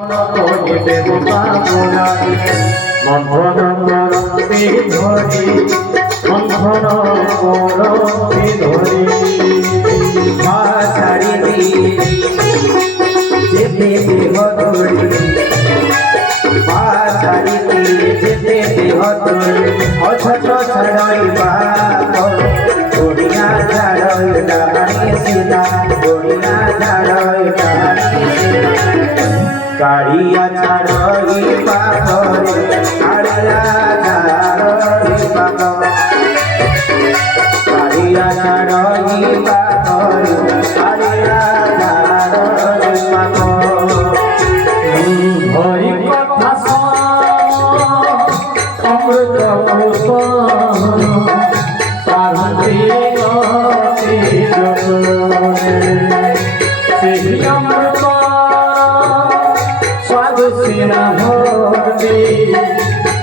মন্থন করতে ধরি মন্থন করতে ধরি মা ছাড়ি যেতে দেহ ধরি মা ছাড়ি যেতে দেহ ধরি অথচ ছাড়াইবা গড়িয়া ছাড়াই ডাহানি সিনা গড়িয়া ছাড়াই ডাহানি কাড়িয়া ছাড়ই পাথরে কাড়িয়া ছাড়ই পাথর কাড়িয়া ছাড়ই পাথরে কাড়িয়া ছাড়ই পাথর হরি কথা অমৃত পারন্তি গতি সেই অমৃত সিনা ভক্তি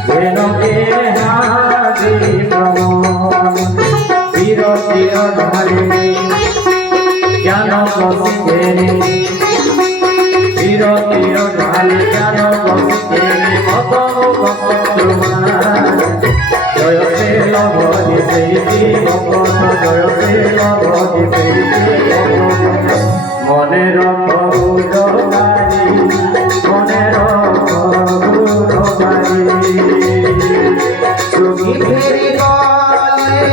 ধেনকে হাজি প্রমোদ চির চির ধারিণী জ্ঞান বসিতেনি চির চির ধারি জ্ঞান বসিতেনি কতম বসুমান জয় শিল ভজি সেইটি ভগত জয় শিল ভজি সেইটি ভগত মনের গৌরবারি মনের গৌরবারি যোগী ফেরি গলে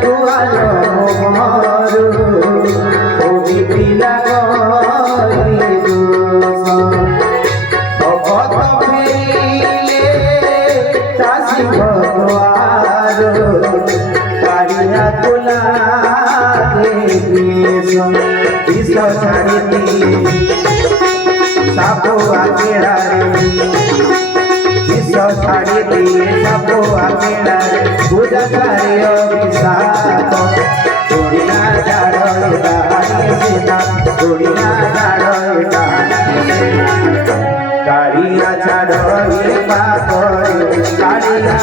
দুয়ার মোহর কবি পিলা গলি ভগত ফেরিলে দাসী ভগবান কারিয়া তোলা বিষ ছাড়িতি সাপো আকেড়ারে বিষ ছাড়িতি সাপো আকেড়ারে বুঝারে অভিশাপ গড়িয়া ঝাড় ডাহানি সিনা গড়িয়া ঝাড় ডাহানি সিনা কাড়িয়া ছাড় পাথর কাড়িয়া